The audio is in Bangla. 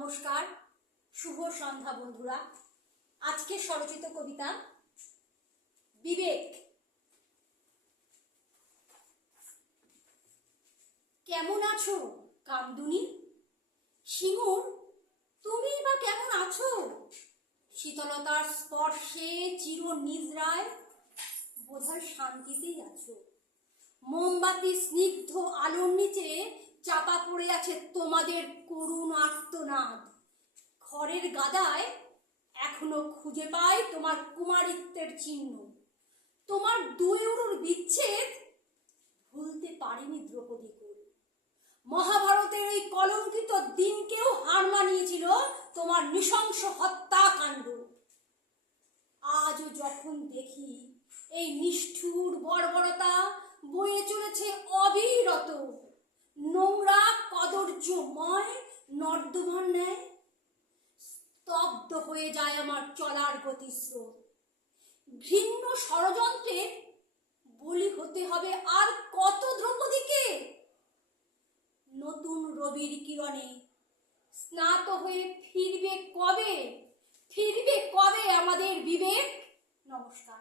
নমস্কার, শুভ সন্ধ্যা বন্ধুরা। আজকে স্বরচিত কবিতা বিবেক। কেমন আছো কামদুনি? শিমুর, তুমি বা কেমন আছো? শীতলতার স্পর্শে চির নিদ্রায় বোধহয় শান্তিতেই আছো। মোমবাতি স্নিগ্ধ আলোর নিচে চাপা পড়ে আছে তোমাদের করুণ আর্তনাদ। খড়ের গাদায় এখনো খুঁজে পায় তোমার কুমারিত্বের চিহ্ন। তোমার দুই উরুর বিচ্ছেদ ভুলতে পারেনি দ্রৌপদী কুল। মহাভারতের এই কলঙ্কিত দিনকেও হার মানিয়েছিল তোমার নৃশংস হত্যাকাণ্ড। আজও যখন দেখি এই নিষ্ঠুর বর্বরতা বয়ে চলেছে অবিরত, নোংরা কদর্যময় নর্দমার ন্যায়, স্তব্ধ হয়ে যায় আমার চলার গতিস্রোত। ঘৃণ্য ষড়যন্ত্রে বলি হতে হবে আর কত দ্রৌপদীকে? নতুন রবির কিরণে স্নাত হয়ে ফিরবে কবে আমাদের বিবেক? নমস্কার।